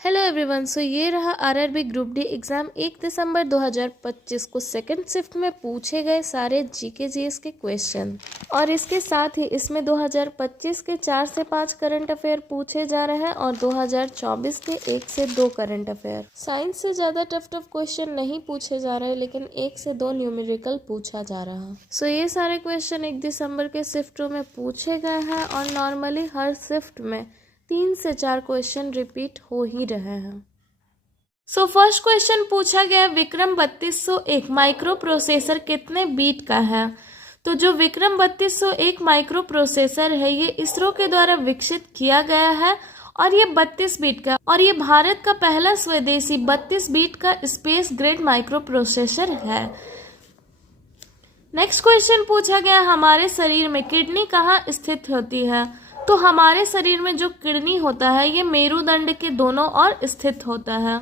Hello everyone. सो ये रहा RRB group D exam 1 दिसंबर 2025 को सेकंड शिफ्ट में पूछे गए सारे जीके जीएस के क्वेश्चन, और इसके साथ ही इसमें 2025 के 4 से 5 करंट अफेयर पूछे जा रहे हैं और 2024 के 1 से 2 करंट अफेयर। साइंस से ज़्यादा टफ क्वेश्चन नहीं पूछे जा रहे, लेकिन 1 से 2 न्यूमेरिकल पूछा जा रहा। सो ये सारे क्वेश्चन 1 दिसंबर के शिफ्टों में पूछे गए हैं और नॉर्मली हर शिफ्ट में 3 से 4 क्वेश्चन रिपीट हो ही रहे हैं। सो फर्स्ट क्वेश्चन पूछा गया विक्रम 3201 माइक्रो प्रोसेसर कितने बीट का है। तो जो विक्रम 3201 माइक्रो प्रोसेसर है ये इसरो के द्वारा विकसित किया गया है और ये 32 बीट का, और ये भारत का पहला स्वदेशी 32 बीट का स्पेस ग्रेड माइक्रो प्रोसेसर है। नेक्स्ट क्वेश्चन पूछा गया हमारे शरीर में किडनी कहाँ स्थित होती है। तो हमारे शरीर में जो किडनी होता है ये मेरुदंड के दोनों ओर स्थित होता है।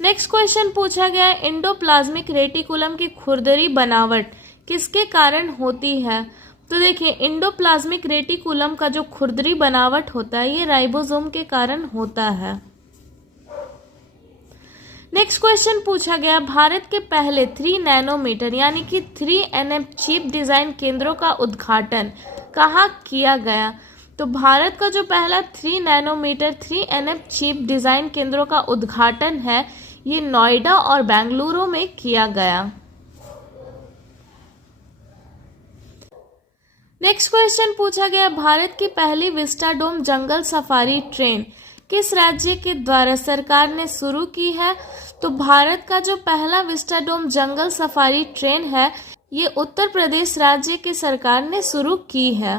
नेक्स्ट क्वेश्चन पूछा गया इंडोप्लाज्मिक रेटिकुलम की खुरदरी बनावट किसके कारण होती है। तो देखिए इंडोप्लाज्मिक रेटिकुलम का जो खुरदरी बनावट होता है ये राइबोसोम के कारण होता है। नेक्स्ट क्वेश्चन पूछा गया भारत के पहले 3 नैनोमीटर यानी कि 3 nm चिप डिजाइन केंद्रों का उद्घाटन कहाँ किया गया। तो भारत का जो पहला 3 नैनोमीटर 3 nm चिप डिजाइन केंद्रों का उद्घाटन है ये नोएडा और बेंगलुरु में किया गया। नेक्स्ट क्वेश्चन पूछा गया भारत की पहली विस्टाडोम जंगल सफारी ट्रेन किस राज्य के द्वारा सरकार ने शुरू की है। तो भारत का जो पहला विस्टाडोम जंगल सफारी ट्रेन है ये उत्तर प्रदेश राज्य की सरकार ने शुरू की है।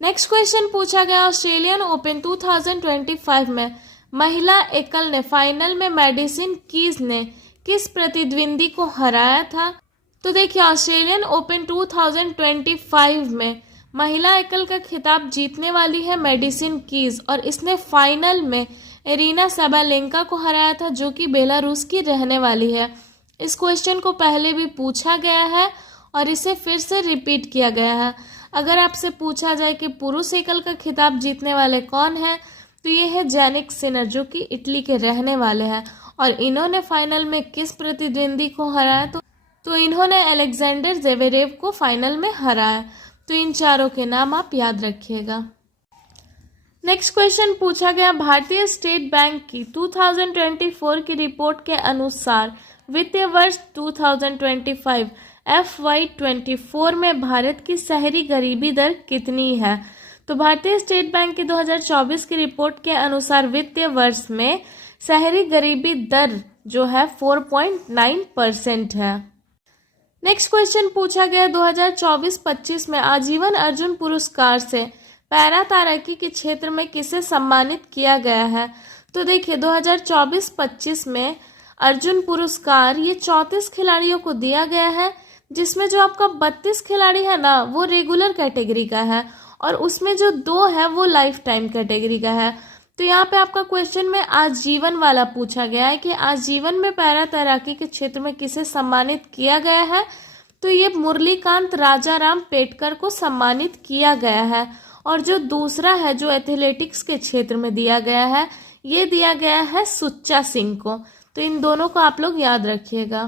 नेक्स्ट क्वेश्चन पूछा गया ऑस्ट्रेलियन ओपन 2025 में महिला एकल ने फाइनल में मेडिसिन कीज ने किस प्रतिद्वंदी को हराया था। तो देखिए ऑस्ट्रेलियन ओपन 2025 में महिला एकल का खिताब जीतने वाली है मेडिसिन कीज, और इसने फाइनल में एरिना सबालेंका को हराया था जो कि बेलारूस की रहने वाली है। इस क्वेश्चन को पहले भी पूछा गया है और इसे फिर से रिपीट किया गया है। अगर आपसे पूछा जाए कि पुरुष एकल का खिताब जीतने वाले कौन है तो ये है जेनिक सिनर जो कि इटली के रहने वाले हैं, और इन्होंने फाइनल में किस प्रतिद्वंदी को हराया। तो इन्होंने अलेक्जेंडर ज़वेरेव को फाइनल में हराया। तो इन चारों के नाम आप याद रखिएगा। नेक्स्ट क्वेश्चन पूछा गया भारतीय स्टेट बैंक की 2024 की रिपोर्ट के अनुसार वित्तीय वर्ष 2025 FY24 में भारत की शहरी गरीबी दर कितनी है। तो भारतीय स्टेट बैंक की 2024 की रिपोर्ट के अनुसार वित्तीय वर्ष में शहरी गरीबी दर जो है 4.9% है। नेक्स्ट क्वेश्चन पूछा गया 2024-25 में आजीवन अर्जुन पुरस्कार से पैरा तैराकी के क्षेत्र में किसे सम्मानित किया गया है। तो देखिए 2024-25 में अर्जुन पुरस्कार ये 34 खिलाड़ियों को दिया गया है, जिसमें जो आपका 32 खिलाड़ी है ना वो रेगुलर कैटेगरी का है और उसमें जो 2 है वो लाइफ टाइम कैटेगरी का है। तो यहाँ पे आपका क्वेश्चन में आजीवन वाला पूछा गया है कि आजीवन में पैरा तैराकी के क्षेत्र में किसे सम्मानित किया गया है। तो ये मुरलीकांत राजाराम पेटकर को सम्मानित किया गया है, और जो दूसरा है जो एथलेटिक्स के क्षेत्र में दिया गया है ये दिया गया है सुच्चा सिंह को। तो इन दोनों को आप लोग याद रखिएगा।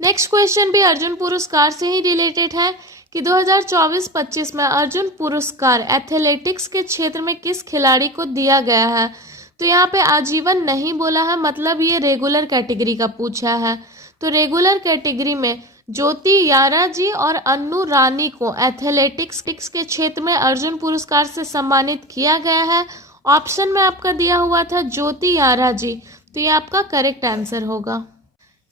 नेक्स्ट क्वेश्चन भी अर्जुन पुरस्कार से ही रिलेटेड है कि 2024-25 में अर्जुन पुरस्कार एथलेटिक्स के क्षेत्र में किस खिलाड़ी को दिया गया है। तो यहाँ पे आजीवन नहीं बोला है, मतलब ये रेगुलर कैटेगरी का पूछा है। तो रेगुलर कैटेगरी में ज्योति यारा जी और अन्नू रानी को एथलेटिक्स के क्षेत्र में अर्जुन पुरस्कार से सम्मानित किया गया है। ऑप्शन में आपका दिया हुआ था ज्योति यारा जी, तो ये आपका करेक्ट आंसर होगा।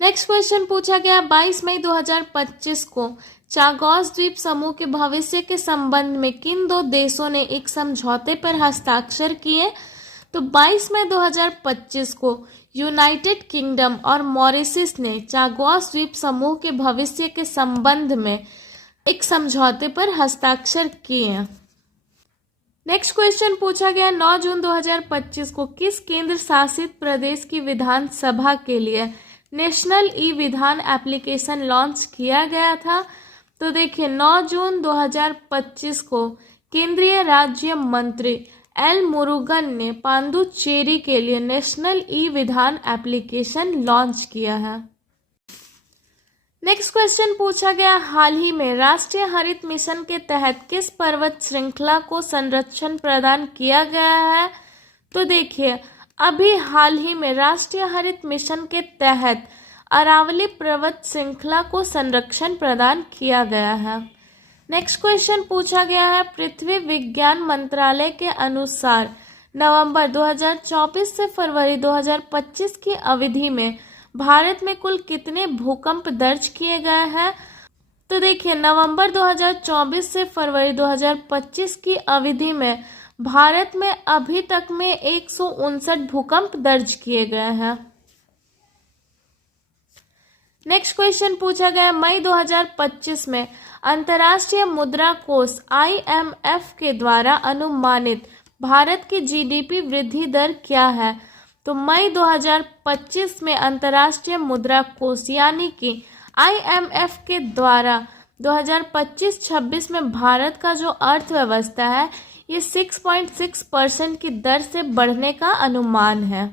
नेक्स्ट क्वेश्चन पूछा गया 22 मई 2025 को चागोस द्वीप समूह के भविष्य के संबंध में किन 2 देशों ने एक समझौते पर हस्ताक्षर किए। तो 22 मई 2025 को यूनाइटेड किंगडम और मॉरिशस ने चागोस द्वीप समूह के भविष्य के संबंध में एक समझौते पर हस्ताक्षर किए। नेक्स्ट क्वेश्चन पूछा गया 9 जून 2025 को किस केंद्र शासित प्रदेश की विधानसभा के लिए नेशनल ई विधान एप्लीकेशन लॉन्च किया गया था। तो देखिए 9 जून 2025 को केंद्रीय राज्य मंत्री एल मुरुगन ने पांडुचेरी के लिए नेशनल ई विधान एप्लीकेशन लॉन्च किया है। नेक्स्ट क्वेश्चन पूछा गया, हाल ही में राष्ट्रीय हरित मिशन के तहत किस पर्वत श्रृंखला को संरक्षण प्रदान किया गया है? तो देखिए, अभी हाल ही में राष्ट्रीय हरित मिशन के तहत अरावली पर्वत श्रृंखला को संरक्षण प्रदान किया गया है। नेक्स्ट क्वेश्चन पूछा गया है, पृथ्वी विज्ञान मंत्रालय के अनुसार नवंबर 2024 से फरवरी 2025 की अवधि में भारत में कुल कितने भूकंप दर्ज किए गए हैं? तो देखिए, नवंबर 2024 से फरवरी 2025 की अवधि में भारत में अभी तक में 159 भूकंप दर्ज किए गए हैं। नेक्स्ट क्वेश्चन पूछा गया, मई 2025 में अंतर्राष्ट्रीय मुद्रा कोष IMF के द्वारा अनुमानित भारत की GDP वृद्धि दर क्या है? तो मई 2025 में अंतर्राष्ट्रीय मुद्रा कोष यानी कि IMF के द्वारा 2025-26 में भारत का जो अर्थव्यवस्था है ये 6.6% की दर से बढ़ने का अनुमान है।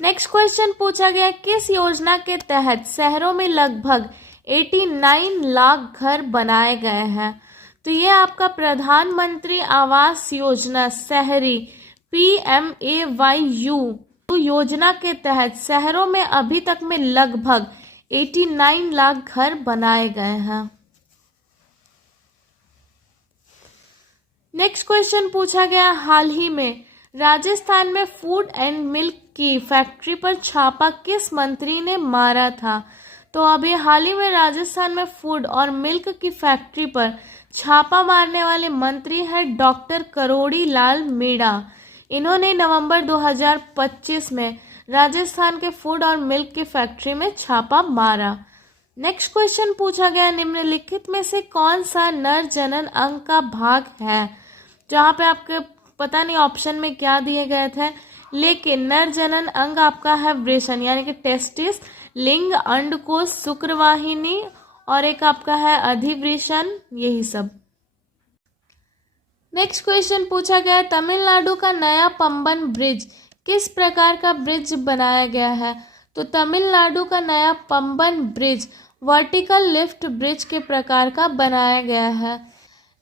नेक्स्ट क्वेश्चन पूछा गया, किस योजना के तहत शहरों में लगभग 89 लाख घर बनाए गए हैं? तो ये आपका प्रधानमंत्री आवास योजना शहरी PMAYU योजना के तहत शहरों में अभी तक में लगभग 89 लाख घर बनाए गए हैं। नेक्स्ट क्वेश्चन पूछा गया, हाल ही में राजस्थान में फूड एंड मिल्क की फैक्ट्री पर छापा किस मंत्री ने मारा था? तो अभी हाल ही में राजस्थान में फूड और मिल्क की फैक्ट्री पर छापा मारने वाले मंत्री हैं डॉक्टर करोड़ी लाल मीणा। इन्होंने नवंबर 2025 में राजस्थान के फूड और मिल्क की फैक्ट्री में छापा मारा। नेक्स्ट क्वेश्चन पूछा गया, निम्नलिखित में से कौन सा नर जनन अंग का भाग है? जहाँ पे आपके पता नहीं ऑप्शन में क्या दिए गए थे, लेकिन नर जनन अंग आपका है वृषण यानी कि टेस्टिस, लिंग, अंडकोश, शुक्रवाहिनी और एक आपका है अधिवृषण, यही सब। नेक्स्ट क्वेश्चन पूछा गया, तमिलनाडु का नया पंबन ब्रिज किस प्रकार का ब्रिज बनाया गया है? तो तमिलनाडु का नया Pamban bridge vertical lift bridge के प्रकार का बनाया गया है।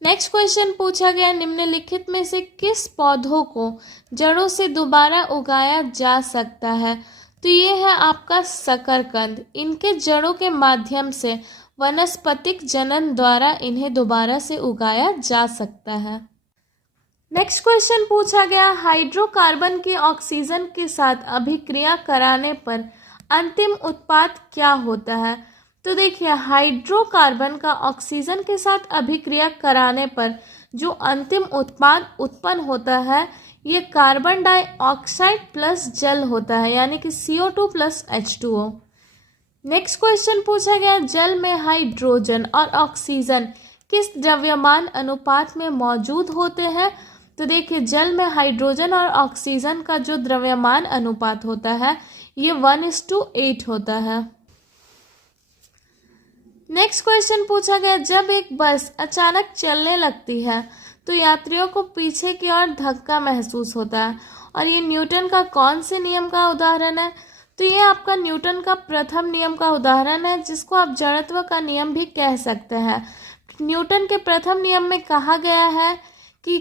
नेक्स्ट क्वेश्चन पूछा गया, निम्नलिखित में से किस पौधों को जड़ों से दोबारा उगाया जा सकता है? तो ये है आपका शकरकंद। इनके जड़ों के माध्यम से वनस्पतिक जनन द्वारा इन्हें दोबारा से उगाया जा सकता है। नेक्स्ट क्वेश्चन पूछा गया, हाइड्रोकार्बन की ऑक्सीजन के साथ अभिक्रिया कराने पर अंतिम उत्पाद क्या होता है? तो देखिए, हाइड्रोकार्बन का ऑक्सीजन के साथ अभिक्रिया कराने पर जो अंतिम उत्पाद उत्पन्न होता है ये कार्बन डाइऑक्साइड प्लस जल होता है यानी कि CO2 plus H2O। Next question पूछा गया, जल में हाइड्रोजन और ऑक्सीजन किस द्रव्यमान अनुपात में मौजूद होते हैं? तो देखिए, जल में हाइड्रोजन और ऑक्सीजन का जो द्रव्यमान अनुपात होता है ये 1:8 होता है। नेक्स्ट क्वेश्चन पूछा गया, जब एक बस अचानक चलने लगती है तो यात्रियों को पीछे की ओर धक्का महसूस होता है और ये न्यूटन का कौन से नियम का उदाहरण है? तो ये आपका न्यूटन का प्रथम नियम का उदाहरण है जिसको आप जड़त्व का नियम भी कह सकते हैं। न्यूटन के प्रथम नियम में कहा गया है कि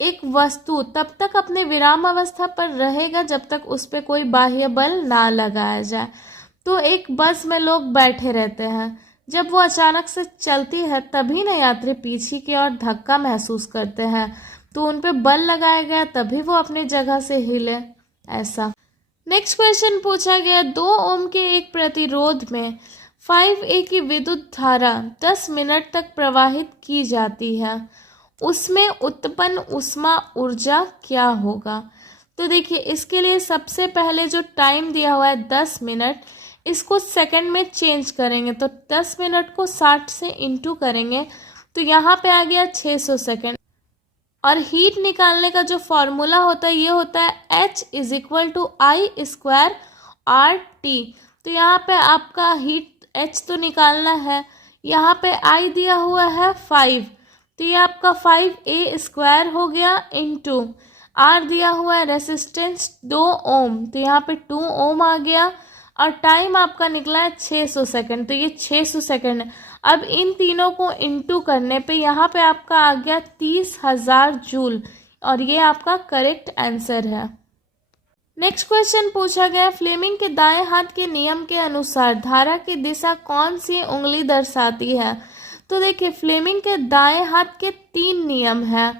एक वस्तु तब तक अपने विराम अवस्था पर रहेगा जब तक उस पर कोई बाह्य बल ना लगाया जाए। तो एक बस में लोग बैठे रहते हैं, जब वो अचानक से चलती है तभी ना यात्री पीछे की ओर धक्का महसूस करते हैं, तो उन पे बल लगाया गया तभी वो अपनी जगह से हिले, ऐसा। नेक्स्ट क्वेश्चन पूछा गया, 2 ओम के एक प्रतिरोध में 5A की विद्युत धारा 10 मिनट तक प्रवाहित की जाती है, उसमें उत्पन्न ऊष्मा ऊर्जा क्या होगा? तो देखिए, इसके लिए सबसे पहले जो टाइम दिया हुआ है 10 मिनट, इसको सेकंड में चेंज करेंगे तो 10 मिनट को 60 से इंटू करेंगे तो यहाँ पे आ गया 600 सेकंड। और हीट निकालने का जो फॉर्मूला होता है ये होता है H = I² RT। तो यहाँ पे आपका हीट H तो निकालना है, यहाँ पे I दिया हुआ है 5, तो ये आपका 5a² हो गया इनटू आर दिया हुआ है रेसिस्टेंस 2 ओम, तो यहाँ पे 2 ओम आ गया और टाइम आपका निकला है 600 सेकंड, तो ये 600 सेकंड है। अब इन तीनों को इनटू करने पे यहाँ पे आपका आ गया 30,000 जूल और ये आपका करेक्ट आंसर है। नेक्स्ट क्वेश्चन पूछा गया, फ्लेमिंग के दाएं हाथ के नियम के अनुसार धारा की दिशा कौन सी उंगली दर्शाती है? तो देखिए फ्लेमिंग के दाएं हाथ के 3 नियम है।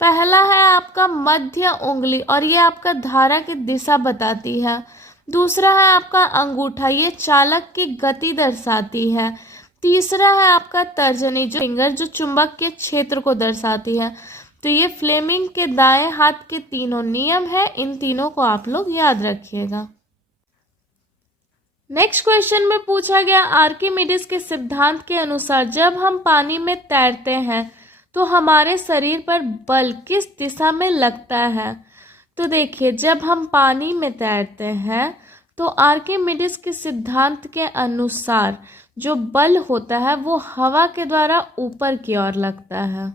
पहला है आपका मध्य उंगली और ये आपका धारा की दिशा बताती है। दूसरा है आपका अंगूठा, ये चालक की गति दर्शाती है। तीसरा है आपका तर्जनी जो फिंगर जो चुंबक के क्षेत्र को दर्शाती है। तो ये फ्लेमिंग के दाएं हाथ के तीनों नियम है, इन तीनों को आप लोग याद रखिएगा। नेक्स्ट क्वेश्चन में पूछा गया, आर्किमिडीज के सिद्धांत के अनुसार जब हम पानी में तैरते हैं तो हमारे शरीर पर बल किस दिशा में लगता है? तो देखिए जब हम पानी में तैरते हैं तो आर्किमिडीज के सिद्धांत के अनुसार जो बल होता है वो हवा के द्वारा ऊपर की ओर लगता है।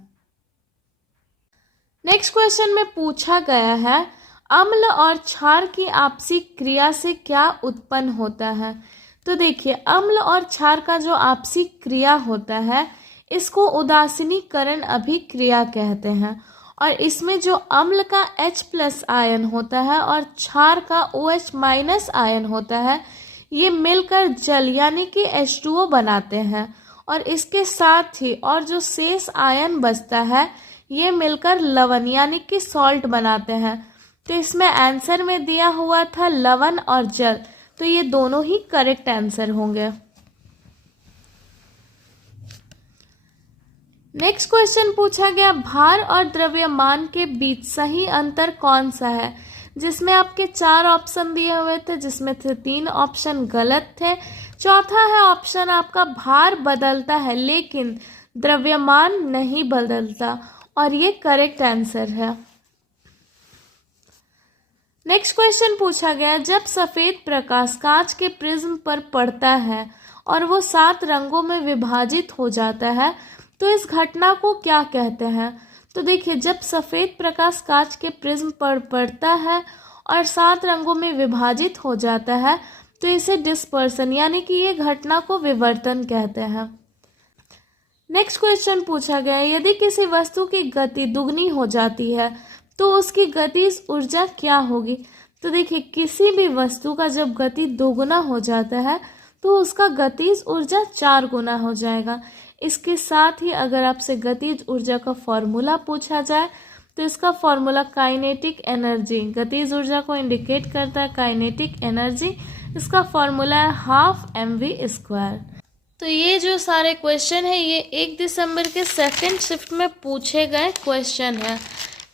नेक्स्ट क्वेश्चन में पूछा गया है, अम्ल और क्षार की आपसी क्रिया से क्या उत्पन्न होता है? तो देखिए अम्ल और क्षार का जो आपसी क्रिया होता है इसको उदासीनीकरण अभिक्रिया कहते हैं और इसमें जो अम्ल का H+ आयन होता है और क्षार का OH- आयन होता है ये मिलकर जल यानी कि H2O बनाते हैं और इसके साथ ही और जो शेष आयन बचता है ये मिलकर लवण यानी कि सॉल्ट बनाते हैं। तो इसमें आंसर में दिया हुआ था लवण और जल, तो ये दोनों ही करेक्ट आंसर होंगे। नेक्स्ट क्वेश्चन पूछा गया, भार और द्रव्यमान के बीच सही अंतर कौन सा है? जिसमें आपके 4 ऑप्शन दिए हुए थे, जिसमें से 3 ऑप्शन गलत थे। चौथा है ऑप्शन आपका भार बदलता है लेकिन द्रव्यमान नहीं बदलता और ये करेक्ट आंसर है। नेक्स्ट क्वेश्चन पूछा गया, जब सफेद प्रकाश कांच के प्रिज्म पर पड़ता है और वो 7 रंगों में विभाजित हो जाता है तो इस घटना को क्या कहते हैं? तो देखिए जब सफेद प्रकाश कांच के प्रिज्म पर पड़ता है और 7 रंगों में विभाजित हो जाता है तो इसे डिस्पर्सन यानी कि ये घटना को विवर्तन कहते हैं। नेक्स्ट क्वेश्चन पूछा गया, यदि किसी वस्तु की गति दुगनी हो जाती है तो उसकी गतिज ऊर्जा क्या होगी? तो देखिए किसी भी वस्तु का जब गति दोगुना हो जाता है तो उसका गतिज ऊर्जा 4 गुना हो जाएगा। इसके साथ ही अगर आपसे गतिज ऊर्जा का फॉर्मूला पूछा जाए तो इसका फॉर्मूला काइनेटिक एनर्जी, गतिज ऊर्जा को इंडिकेट करता है काइनेटिक एनर्जी, इसका फॉर्मूला है 12 mv²। तो ये जो सारे क्वेश्चन है ये 1 दिसंबर के सेकंड शिफ्ट में पूछे गए क्वेश्चन हैं।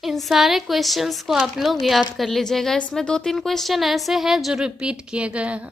इन सारे क्वेश्चंस को आप लोग याद कर लीजिएगा। इसमें 2-3 क्वेश्चन ऐसे हैं जो रिपीट किए गए हैं।